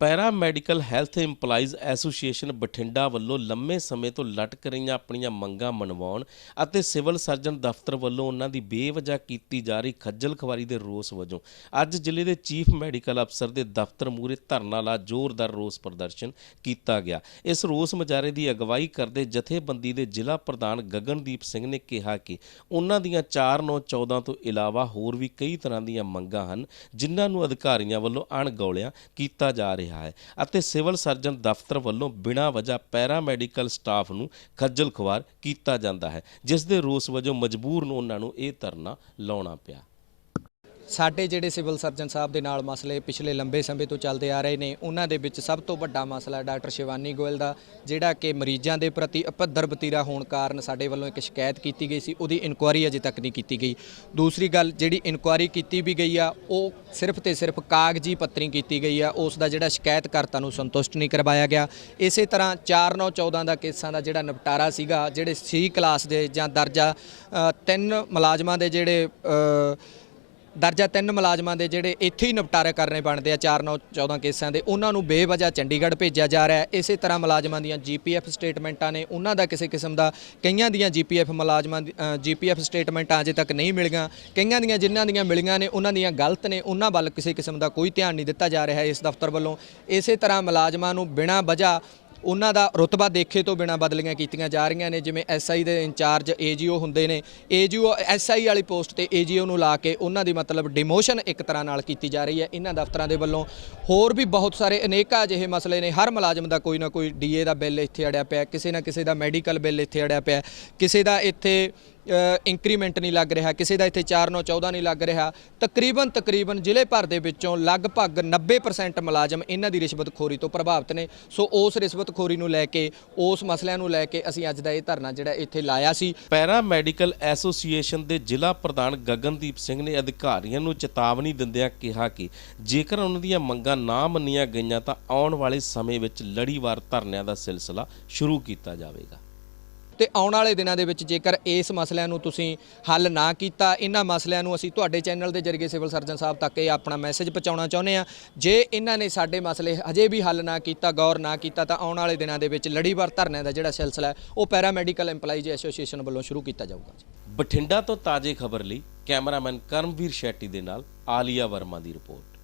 Paramedical health EMPLOYEES association Bathinda ਵੱਲੋਂ ਲੰਮੇ ਸਮੇਂ ਤੋਂ ਲਟਕ ਰਹੀਆਂ ਆਪਣੀਆਂ ਮੰਗਾਂ ਮਨਵਾਉਣ ਅਤੇ ਸਿਵਲ ਸਰਜਨ ਦਫ਼ਤਰ ਵੱਲੋਂ ਉਹਨਾਂ ਦੀ ਬੇਵਜ੍ਹਾ ਕੀਤੀ ਜਾ ਰਹੀ ਖੱਜਲ ਖਵਾਰੀ ਦੇ ਰੋਸ ਵਜੋਂ ਅੱਜ ਜ਼ਿਲ੍ਹੇ ਦੇ ਚੀਫ ਮੈਡੀਕਲ ਅਫਸਰ ਦੇ ਦਫ਼ਤਰ ਮੂਹਰੇ ਧਰਨਾ ਲਾ ਜ਼ੋਰਦਾਰ ਰੋਸ ਪ੍ਰਦਰਸ਼ਨ ਕੀਤਾ ਗਿਆ। ਇਸ ਰੋਸ ਮੁਜ਼ਾਹਰੇ ਦੀ ਅਗਵਾਈ ਕਰਦੇ ਜਥੇਬੰਦੀ ਦੇ ਜ਼ਿਲ੍ਹਾ ਪ੍ਰਧਾਨ ਗਗਨਦੀਪ ਸਿੰਘ ਨੇ ਕਿਹਾ ਕਿ ਉਹਨਾਂ ਦੀਆਂ 4 9 14 ਤੋਂ ਇਲਾਵਾ ਹੋਰ ਵੀ ਕਈ ਤਰ੍ਹਾਂ ਦੀਆਂ ਮੰਗਾਂ ਹਨ ਜਿਨ੍ਹਾਂ ਨੂੰ ਅਧਿਕਾਰੀਆਂ ਵੱਲੋਂ ਅਣਗੌਲਿਆਂ ਕੀਤਾ ਜਾ ਰਿਹਾ ਹੈ ਅਤੇ ਸਿਵਲ ਸਰਜਨ ਦਫ਼ਤਰ ਵੱਲੋਂ ਬਿਨਾਂ ਵਜ੍ਹਾ ਪੈਰਾ ਮੈਡੀਕਲ ਸਟਾਫ ਨੂੰ ਖੱਜਲ ਖੁਆਰ ਕੀਤਾ ਜਾਂਦਾ ਹੈ, ਜਿਸ ਦੇ ਰੋਸ ਵਜੋਂ ਮਜਬੂਰ ਨੂੰ ਉਹਨਾਂ ਨੂੰ ਇਹ ਧਰਨਾ ਲਾਉਣਾ ਪਿਆ। ਸਾਡੇ ਜਿਹੜੇ ਸਿਵਲ ਸਰਜਨ ਸਾਹਿਬ ਦੇ ਨਾਲ ਮਸਲੇ ਪਿਛਲੇ ਲੰਬੇ ਸਮੇਂ ਤੋਂ ਚੱਲਦੇ ਆ ਰਹੇ ਨੇ, ਉਹਨਾਂ ਦੇ ਵਿੱਚ ਸਭ ਤੋਂ ਵੱਡਾ ਮਸਲਾ ਡਾਕਟਰ ਸ਼ਿਵਾਨੀ ਗੋਇਲ ਦਾ, ਜਿਹੜਾ ਕਿ ਮਰੀਜ਼ਾਂ ਦੇ ਪ੍ਰਤੀ ਅਪੱਧਰ ਬਤੀਰਾ ਹੋਣ ਕਾਰਨ ਸਾਡੇ ਵੱਲੋਂ ਇੱਕ ਸ਼ਿਕਾਇਤ ਕੀਤੀ ਗਈ ਸੀ, ਉਹਦੀ ਇਨਕੁਆਇਰੀ ਅਜੇ ਤੱਕ ਨਹੀਂ ਕੀਤੀ ਗਈ। ਦੂਸਰੀ ਗੱਲ, ਜਿਹੜੀ ਇਨਕੁਆਇਰੀ ਕੀਤੀ ਵੀ ਗਈ ਆ, ਉਹ ਸਿਰਫ ਤੇ ਸਿਰਫ ਕਾਗਜ਼ੀ ਪੱਤਰੀ ਕੀਤੀ ਗਈ ਆ, ਉਸ ਦਾ ਜਿਹੜਾ ਸ਼ਿਕਾਇਤਕਰਤਾ ਨੂੰ ਸੰਤੁਸ਼ਟ ਨਹੀਂ ਕਰਵਾਇਆ ਗਿਆ। ਇਸੇ ਤਰ੍ਹਾਂ 4 9 14 ਦਾ ਕੇਸਾਂ ਦਾ ਜਿਹੜਾ ਨਿਪਟਾਰਾ ਸੀਗਾ, ਜਿਹੜੇ ਸੀ ਕਲਾਸ ਦੇ ਜਾਂ ਦਰਜਾ ਤਿੰਨ ਮੁਲਾਜ਼ਮਾਂ ਦੇ ਜਿਹੜੇ ਦਰਜਾ ਤਿੰਨ ਮੁਲਾਜ਼ਮਾਂ ਦੇ ਜਿਹੜੇ ਇੱਥੇ ਹੀ ਨਿਪਟਾਰੇ ਕਰਨੇ ਬਣਦੇ ਆ 4 9 14 ਕੇਸਾਂ ਦੇ, ਉਹਨਾਂ ਨੂੰ ਬੇਵਜ੍ਹਾ ਚੰਡੀਗੜ੍ਹ ਭੇਜਿਆ ਜਾ ਰਿਹਾ ਹੈ। ਇਸੇ ਤਰ੍ਹਾਂ ਮੁਲਾਜ਼ਮਾਂ ਦੀਆਂ ਜੀਪੀਐਫ ਸਟੇਟਮੈਂਟਾਂ ਨੇ, ਉਹਨਾਂ ਦਾ ਕਿਸੇ ਕਿਸਮ ਦਾ, ਕਈਆਂ ਦੀਆਂ ਜੀਪੀਐਫ ਮੁਲਾਜ਼ਮਾਂ ਜੀਪੀਐਫ ਸਟੇਟਮੈਂਟਾਂ ਅਜੇ ਤੱਕ ਨਹੀਂ ਮਿਲੀਆਂ। ਕਈਆਂ ਦੀਆਂ ਜਿਨ੍ਹਾਂ ਦੀਆਂ ਮਿਲੀਆਂ ਨੇ, ਉਹਨਾਂ ਦੀਆਂ ਗਲਤ ਨੇ, ਉਹਨਾਂ ਵੱਲ ਕਿਸੇ ਕਿਸਮ ਦਾ ਕੋਈ ਧਿਆਨ ਨਹੀਂ ਦਿੱਤਾ ਜਾ ਰਿਹਾ ਇਸ ਦਫ਼ਤਰ ਵੱਲੋਂ। ਇਸੇ ਤਰ੍ਹਾਂ ਮੁਲਾਜ਼ਮਾਂ ਨੂੰ ਬਿਨਾਂ ਵਜ੍ਹਾ ਉਹਨਾਂ ਦਾ ਰੁਤਬਾ ਦੇਖੇ ਤੋਂ ਬਿਨਾਂ ਬਦਲੀਆਂ ਕੀਤੀਆਂ ਜਾ ਰਹੀਆਂ ਨੇ, ਜਿਵੇਂ ਐਸਆਈ ਦੇ ਇੰਚਾਰਜ ਏਜੀਓ ਹੁੰਦੇ ਨੇ। ਏਜੀਓ ਐਸਆਈ ਵਾਲੀ ਪੋਸਟ ਤੇ ਏਜੀਓ ਨੂੰ ਲਾ ਕੇ ਉਹਨਾਂ ਦੀ ਮਤਲਬ ਡਿਮੋਸ਼ਨ ਇੱਕ ਤਰ੍ਹਾਂ ਨਾਲ ਕੀਤੀ ਜਾ ਰਹੀ ਹੈ। ਇਹਨਾਂ ਦਫ਼ਤਰਾਂ ਦੇ ਵੱਲੋਂ ਹੋਰ ਵੀ ਬਹੁਤ ਸਾਰੇ ਅਨੇਕਾਂ ਅਜਿਹੇ ਮਸਲੇ ਨੇ। ਹਰ ਮੁਲਾਜ਼ਮ ਦਾ ਕੋਈ ਨਾ ਕੋਈ ਡੀਏ ਦਾ ਬਿੱਲ ਇੱਥੇ ਅੜਿਆ ਪਿਆ, ਕਿਸੇ ਨਾ ਕਿਸੇ ਦਾ ਮੈਡੀਕਲ ਬਿੱਲ ਇੱਥੇ ਅੜਿਆ ਪਿਆ, ਕਿਸੇ ਦਾ ਇੱਥੇ ਇੰਕਰੀਮੈਂਟ ਨਹੀਂ ਲੱਗ ਰਿਹਾ, ਕਿਸੇ ਦਾ ਇੱਥੇ 4 9 14 ਨਹੀਂ ਲੱਗ ਰਿਹਾ। ਤਕਰੀਬਨ ਤਕਰੀਬਨ ਜ਼ਿਲ੍ਹੇ ਭਰ ਦੇ ਵਿੱਚੋਂ ਲਗਭਗ 90% ਮੁਲਾਜ਼ਮ ਇਹਨਾਂ ਦੀ ਰਿਸ਼ਵਤਖੋਰੀ ਤੋਂ ਪ੍ਰਭਾਵਿਤ ਨੇ। ਸੋ ਉਸ ਰਿਸ਼ਵਤਖੋਰੀ ਨੂੰ ਲੈ ਕੇ, ਉਸ ਮਸਲਿਆਂ ਨੂੰ ਲੈ ਕੇ ਅਸੀਂ ਅੱਜ ਦਾ ਇਹ ਧਰਨਾ ਜਿਹੜਾ ਇੱਥੇ ਲਾਇਆ ਸੀ। ਪੈਰਾ ਮੈਡੀਕਲ ਐਸੋਸੀਏਸ਼ਨ ਦੇ ਜ਼ਿਲ੍ਹਾ ਪ੍ਰਧਾਨ ਗਗਨਦੀਪ ਸਿੰਘ ਨੇ ਅਧਿਕਾਰੀਆਂ ਨੂੰ ਚੇਤਾਵਨੀ ਦਿੰਦਿਆਂ ਕਿਹਾ ਕਿ ਜੇਕਰ ਉਹਨਾਂ ਦੀਆਂ ਮੰਗਾਂ ਨਾ ਮੰਨੀਆਂ ਗਈਆਂ ਤਾਂ ਆਉਣ ਵਾਲੇ ਸਮੇਂ ਵਿੱਚ ਲੜੀਵਾਰ ਧਰਨਿਆਂ ਦਾ ਸਿਲਸਿਲਾ ਸ਼ੁਰੂ ਕੀਤਾ ਜਾਵੇਗਾ। ਤੇ ਆਉਣ ਵਾਲੇ ਦਿਨਾਂ ਦੇ ਵਿੱਚ ਜੇਕਰ ਇਸ ਮਸਲਿਆਂ ਨੂੰ ਤੁਸੀਂ ਹੱਲ ਨਾ ਕੀਤਾ, ਇਹਨਾਂ ਮਸਲਿਆਂ ਨੂੰ ਅਸੀਂ ਤੁਹਾਡੇ ਚੈਨਲ ਦੇ ਜ਼ਰੀਏ ਸਿਵਲ ਸਰਜਨ ਸਾਹਿਬ ਤੱਕ ਇਹ ਆਪਣਾ ਮੈਸੇਜ ਪਹੁੰਚਾਉਣਾ ਚਾਹੁੰਦੇ ਆ ਜੇ ਇਹਨਾਂ ਨੇ ਸਾਡੇ ਮਸਲੇ ਹਜੇ ਵੀ ਹੱਲ ਨਾ ਕੀਤਾ, ਗੌਰ ਨਾ ਕੀਤਾ, ਤਾਂ ਆਉਣ ਵਾਲੇ ਦਿਨਾਂ ਦੇ ਵਿੱਚ ਲੜੀਵਾਰ ਧਰਨਿਆਂ ਦਾ ਜਿਹੜਾ ਸਿਲਸਿਲਾ ਹੈ, ਉਹ ਪੈਰਾਮੈਡੀਕਲ EMPLOYEES ਐਸੋਸੀਏਸ਼ਨ ਵੱਲੋਂ ਸ਼ੁਰੂ ਕੀਤਾ ਜਾਊਗਾ ਬਠਿੰਡਾ ਤੋਂ ਤਾਜ਼ੇ ਖਬਰ ਲਈ ਕੈਮਰਾਮੈਨ ਕਰਮਵੀਰ ਸ਼ੈਟੀ ਦੇ ਨਾਲ ਆਲੀਆ ਵਰਮਾ ਦੀ ਰਿਪੋਰਟ।